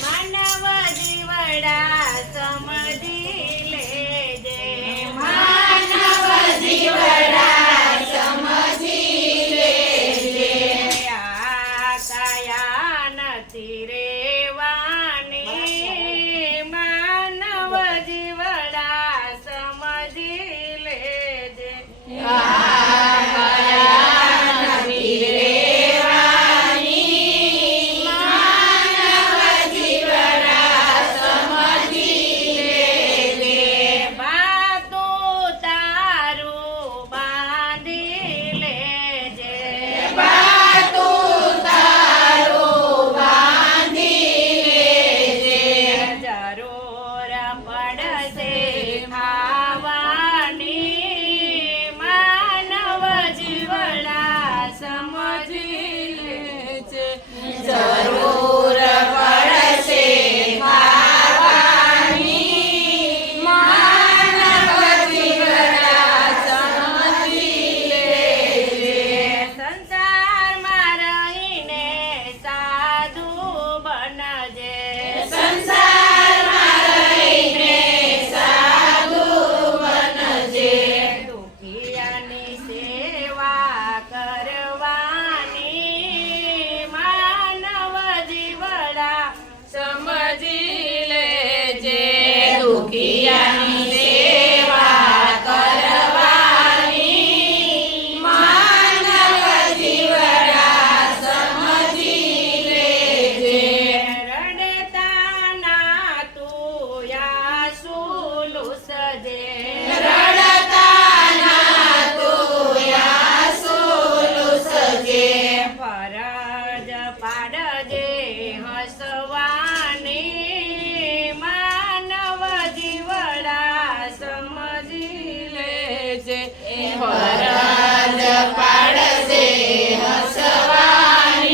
માનવ જીવડા સમજી લેજે, માનવ જીવડા સમજી લેજે, આ કાયા નથી રેવાની, માનવ જીવડા સમજી લેજે, આ કાયા નથી રેવાની, માનવ જીવડા સમજી લેજે, બાતું તારું બાંધી લેજે, બાતું તારું બાંધી લેજે, જરૂર પડશે ખાવાની, માનવ જીવડા સમજી લેજે, જરૂર પડશે ખાવાની, માનવ જીવડા સમજી લેજે, સંસારમાં રહીને સાધુ બનજે, સંસારમાં રહીને સાધુ બનજે, દુખિયાની સેવા કરવાની, માનવ જીવડા સમજી લેજે, દુખિયાની સેવા કરવાની, માનવ જીવડા સમજી લેજે, રડતા ના તું આંસુ લૂછજે, રડતા ના તું આંસુ લૂછજે, ફરજ પાડજે હસવાની, માનવ જીવડા સમજી લેજે, ફરજ પાડજે હસવાની,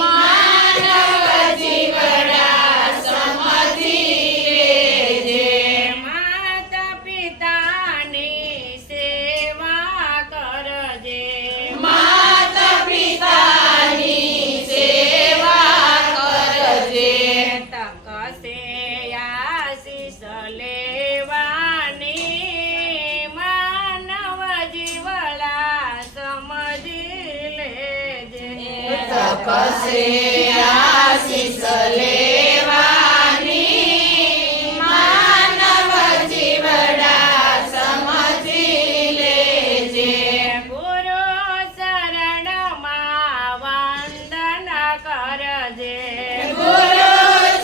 માનવ જીવડા સમજી લેજે, માતા પિતાની સેવા કરજે, માતા પિતાની સેવા કરજે, તકસે આશીષ લેવાની, માનવ જીવડા સમજી લેજે, તકસે આશીષ લેવાની, માનવ જીવડા સમજી લેજે, ગુરુ શરણમાં વંદન કરજે, ગુરુ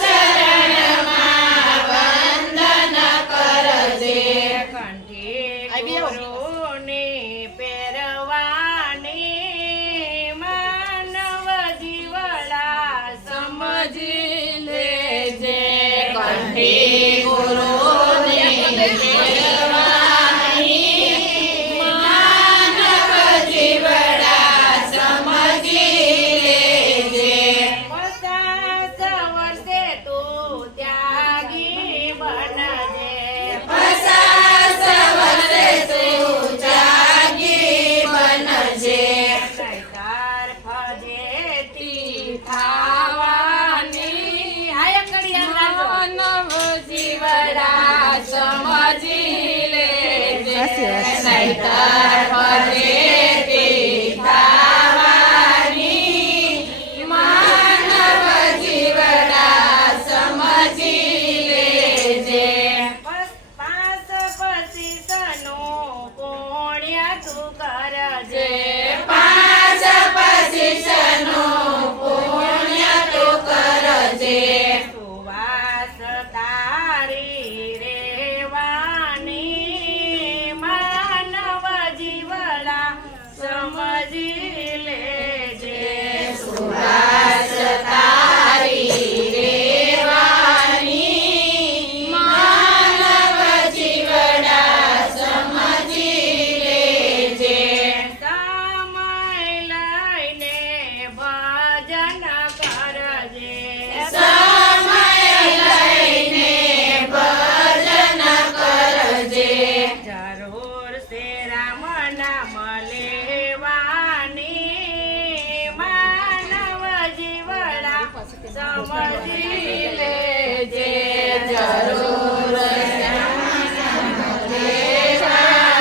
શરણમાં વંદન કરજે, કંઠી ગુરુની પહેરવાની, માનવ જીવડા સમજી લેજે, કંઠી ગુરુની પહેરવાની, માનવ જીવડા સમજી લેજે, 50 વર્ષે તું ત્યાગી બનજે, 50 વર્ષે તું ત્યાગી બનજે, નહીંતર ફજેતી ખાવાની, હાય કડિયા માનવ જીવડા સમજી લેજે, નહીંતર ફજેતી ખાવાની, માનવ જીવડા સમજી લેજે, પાંચ પચીસનું પુણ્ય તું કરજે, પાંચ પચીસનું પુણ્ય તું કરજે, સુવાસ તારી રેવાની, માનવ જીવડા જરૂર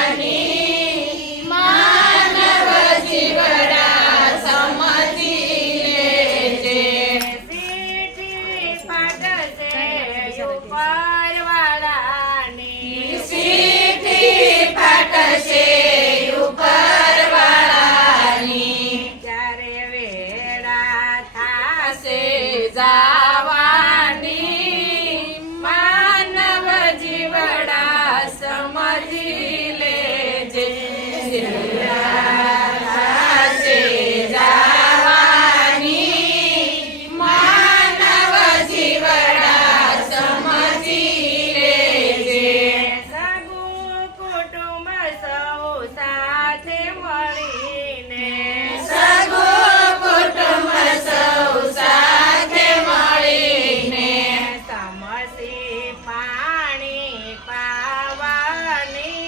લેવાની માનવ જીવડા સમજી લેજે સીટી ફાટશે ઉપરવાળાની સીટી ફાટશે ઉપરવાળાની ત્યારે વેળા થાશે જાવાની માનવ જીવડા સમજી લેજે થાશે જાવાની માનવ જીવડા સમજી લેજે સગુ કુટુંબ સૌ સાથે મળીને સગુ કુટુંબ સૌ સાથે મળીને સમસી પાણી પાવાની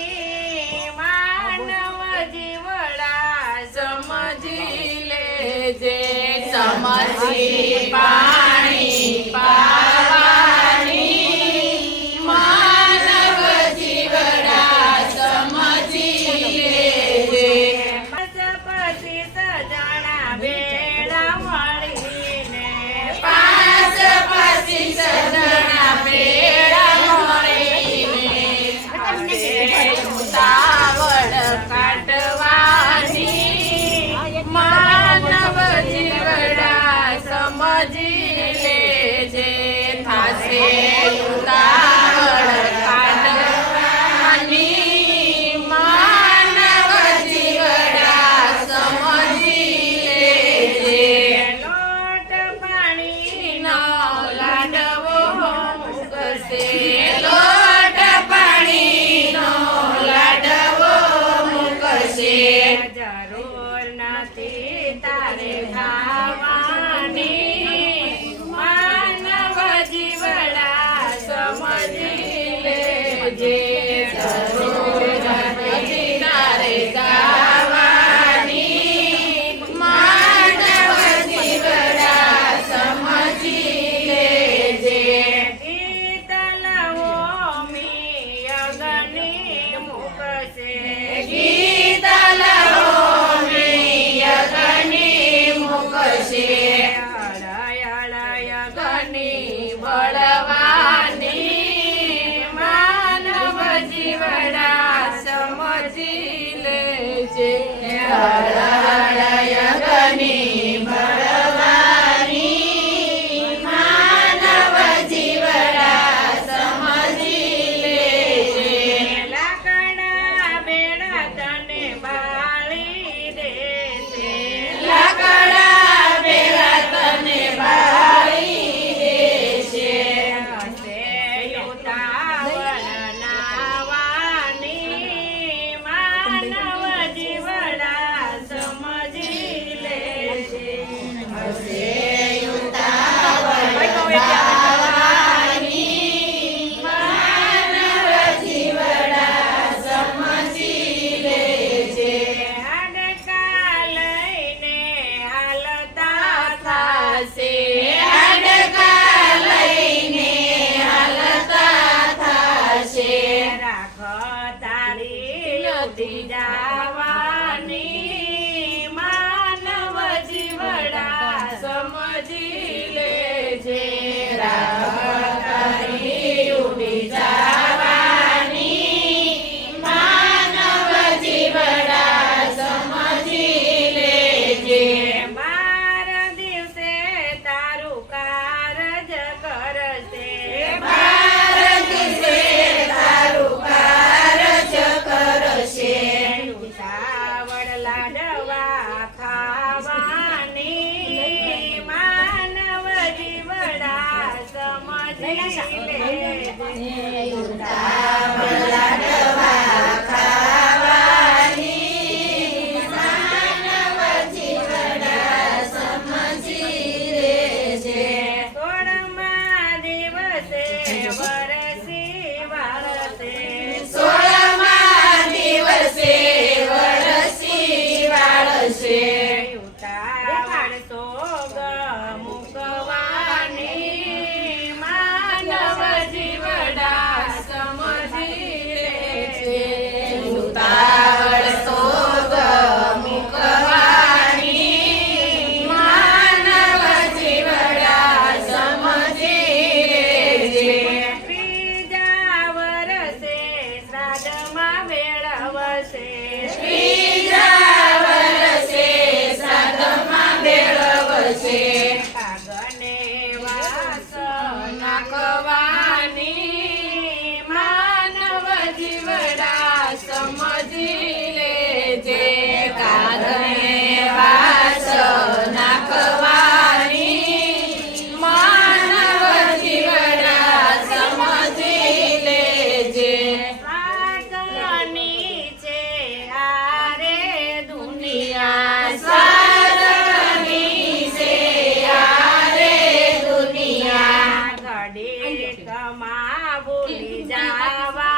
માનવ જીવડા સમજી લેજે સમસી પાણી પાવાની માનવ જીવડા સમજી લેજે પછી સજણા બેડા મળીને પાંચ પછી સજણા બેડા મળીને ઉતાવળ કાઢવાની માનવ જીવડા સમજી લેજે થાશે ઉતાવળ કાઢવાની માનવ જીવડા સમજી લેજે લોટ પાણીનો લાડવો મૂકશે લોટ પાણીનો લાડવો મૂકશે જરૂર નથી તારે ખાવાની માનવ જીવડા સમજી લેજે જરૂર નથી તારે ખાવાની માનવ જીવડા સમજી લેજે ગીતલાઓ મિયગની મૂકશે ગીતલાઓ મિયગની મૂકશે અળય ગની બળવાની માનવ જીવડા સમજી લેજે અળય ગની બળવાની માનવ જીવડા સમજી લેજે લાકડા બેડા તને બાળી દેશે લાકડા બેડા તને બાળી દેશે હશે ઉતાવળ નાવાની માનવ જીવડા સમજી લેજે હશે ઉતાવળ નાવાની માનવ જીવડા સમજી લેજે હાડકા લઈને હાલતા થાશે હાડકા લઈને હાલતા થાશે રાખ તારી લતી જાવાની માનવ જીવડા સમજી લેજે રાખ તારી ઉડી જાવાની માનવ જીવડા સમજી લેજે બાર દિવસે તારું કારજ કરશે બાર દિવસે તારું કારજ કરશે ઉતાવળ લાડવા ખાવાની માનવ જીવડા સમજી લેજે ઉતાવળ લાડવા ખાવાની માનવ જીવડા સમજી લેજે સોળમા દિવસે વરસી વાળશે સોળમા દિવસે વરસી વાળશે ઉતાવળ સોગ મૂકવાની માનવ જીવડા એકમાં ભૂલી જાવા